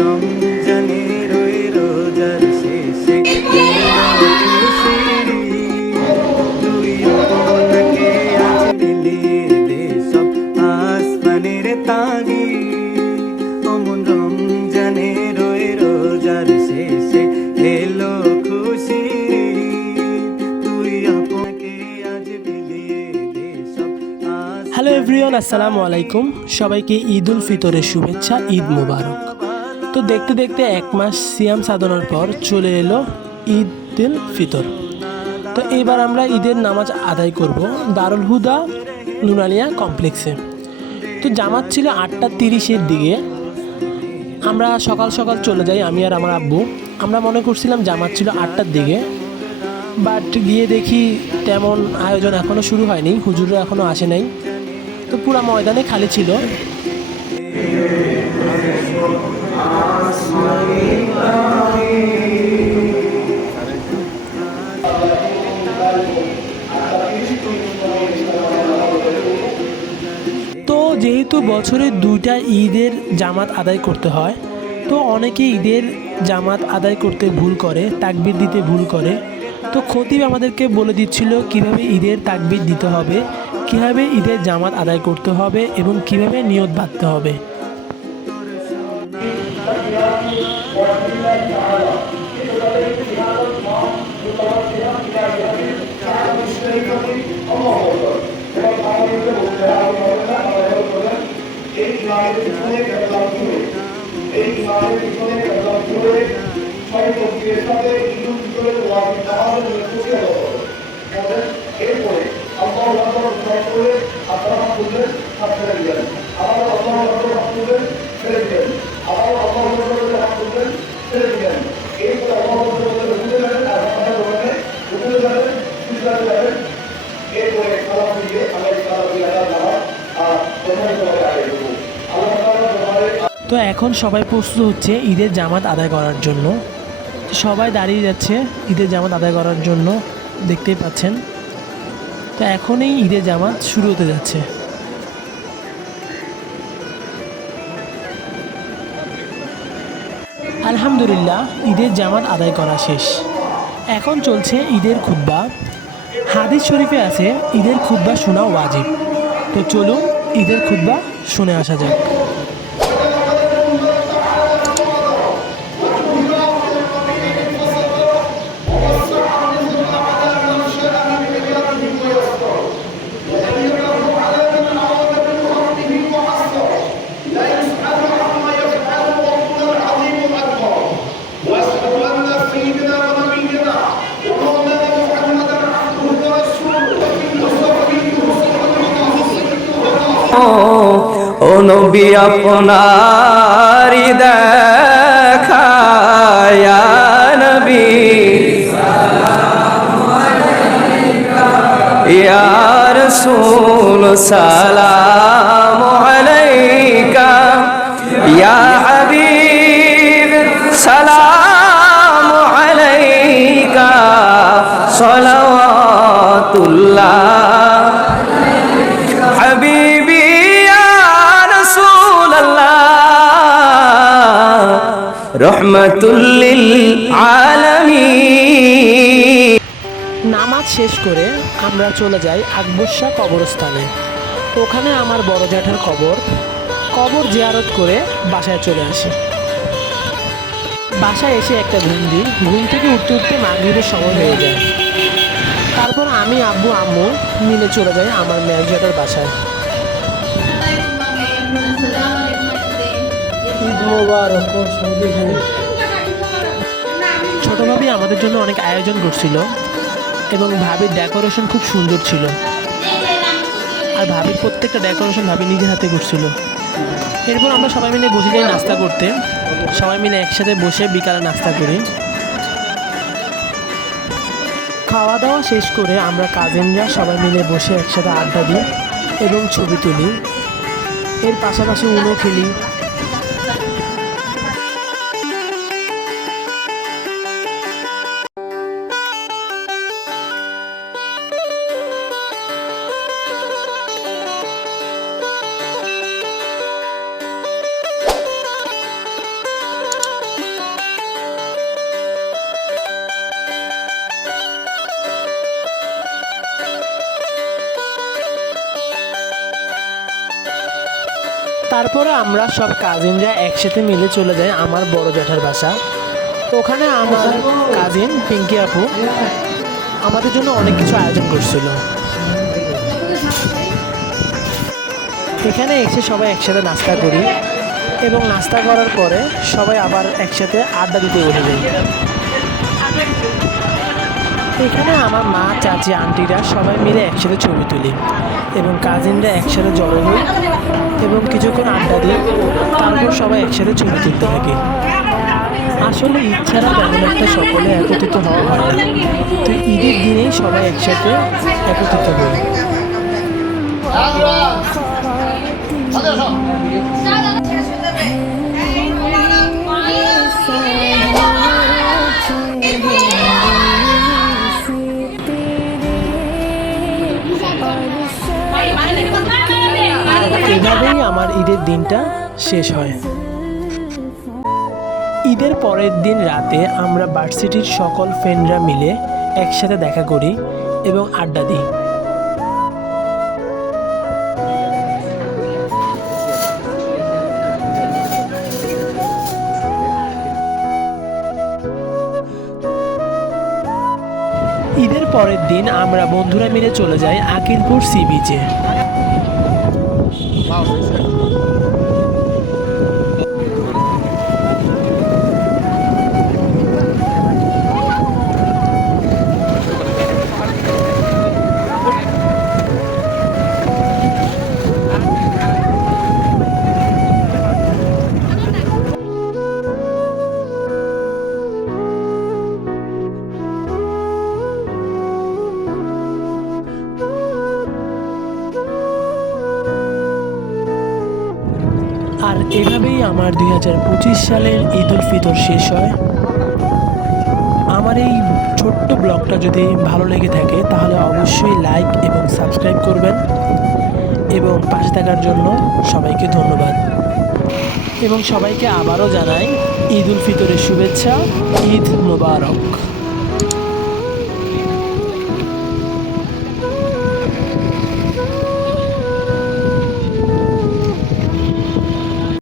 রমজানের ওই রোজার শেষে খুশির তুই আপনাকে আজ বিলিয়ে দে সব আসমানের তাগি অমন রমজানের ওই রোজার শেষে এলো খুশির তুই আপনাকে আজ বিলিয়ে দে সব। হ্যালো এভরিওয়ান, আসসালামু আলাইকুম। সবাইকে ঈদ উল ফিতরের শুভেচ্ছা, ঈদ মোবারক। তো দেখতে দেখতে এক মাস সিয়াম সাধনার পর চলে এলো ঈদ উল ফিতর। তো এবার আমরা ঈদের নামাজ আদায় করব দারুল হুদা নুরানিয়া কমপ্লেক্সে। তো জামাত ছিল 8:30-এর দিকে। আমরা সকাল সকাল চলে যাই, আমি আর আমার আব্বু। আমরা মনে করছিলাম জামাত ছিল 8টার দিকে, বাট গিয়ে দেখি তেমন আয়োজন এখনও শুরু হয়নি, হুজুররা এখনও আসে নাই। তো পুরা ময়দানে খালি ছিল। তো যেহেতু বছরে 2টা ঈদের জামাত আদায় করতে হয়, তো অনেকে ঈদের জামাত আদায় করতে ভুল করে, তাকবীর দিতে ভুল করে। তো খতিব আমাদেরকে বলে দিচ্ছিল কিভাবে ঈদের তাকবীর দিতে হবে, কীভাবে ঈদের জামাত আদায় করতে হবে এবং কিভাবে নিয়ত বাঁধতে হবে। তো এখন সবাই প্রস্তুত হচ্ছে ঈদের জামাত আদায় করার জন্য। সবাই দাঁড়িয়ে যাচ্ছে ঈদের জামাত আদায় করার জন্য, দেখতেই পাচ্ছেন। তো এখনই ঈদের জামাত শুরু হতে যাচ্ছে। আলহামদুলিল্লাহ, ঈদের জামাত আদায় করা শেষ। এখন চলছে ঈদের খুতবা। হাদিস শরীফে আছে ঈদের খুতবা শোনা ওয়াজিব। তো চলুন ঈদের খুতবা শুনে আসা যাক। ও নবী আপনার দেখা ইয়া নবী ইয়া রাসূল সালামু আলাইকা ইয়া হাবিব সালামু আলাইকা সালাওয়াতুল্লাহ রহমাতুল্লিল আলামিন। নামাজ শেষ করে আমরা চলে যাই আকবর শাহ কবরস্থানে। ওখানে আমার বড় জ্যাঠার কবর জিয়ারত করে বাসায় চলে আসি। বাসায় এসে একটা ঘুম থেকে উঠতে উঠতে মাগরিবের সময় হয়ে যায়। তারপর আমি আব্বু আম্মু মিলে চলে যাই আমার মেজ জ্যাঠার বাসায়। ঈদ মোবারক। ছোট ভাবি আমাদের জন্য অনেক আয়োজন করছিল এবং ভাবির ডেকোরেশন খুব সুন্দর ছিল। আর ভাবির প্রত্যেকটা ডেকোরেশন ভাবি নিজের হাতে করছিল। এরপর আমরা সবাই মিলে বসে যাই নাস্তা করতে। সবাই মিলে একসাথে বসে বিকালে নাস্তা করি। খাওয়া দাওয়া শেষ করে আমরা কাজিনরা সবাই মিলে বসে একসাথে আড্ডা দিই এবং ছবি তুলি। এর পাশাপাশি উনো খেলি। তারপরে আমরা সব কাজিনরা একসাথে মিলে চলে যাই আমার বড় জ্যাঠার বাসা। ওখানে আমার কাজিন পিঙ্কি আপু আমাদের জন্য অনেক কিছু আয়োজন করছিল। এখানে এসে সবাই একসাথে নাস্তা করি এবং নাস্তা করার পরে সবাই আবার একসাথে আড্ডা দিতে উঠে যাই। এখানে আমার মা, চাচি, আন্টিরা সবাই মিলে একসাথে ছবি তুলি এবং কাজিনরা একসাথে জড়ো হই এবং কিছুক্ষণ আড্ডা দিই। তারপর সবাই একসাথে ছবি তুলতে থাকি। আসলে ঈদ ছাড়া তেমন একটা সকলে একত্রিত হওয়া হয় না, তো ঈদের দিনেই সবাই একসাথে একত্রিত হই। এভাবেই আমার ঈদের দিনটা শেষ হয়। ঈদের পরের দিন রাতে আমরা ভার্সিটির সকল ফ্রেন্ডরা মিলে একসাথে দেখা করি এবং আড্ডা দিই। ঈদের পরের দিন আমরা বন্ধুরা মিলে চলে যাই আকিলপুর সি বিচে। আর এভাবেই আমার 2025 সালের ঈদ উল ফিতর শেষ হয়। আমার এই ছোট্ট ব্লগটা যদি ভালো লেগে থাকে তাহলে অবশ্যই লাইক এবং সাবস্ক্রাইব করবেন এবং পাশে থাকার জন্য সবাইকে ধন্যবাদ এবং সবাইকে আবারও জানাই ঈদ উল ফিতরের শুভেচ্ছা। ঈদ মোবারক।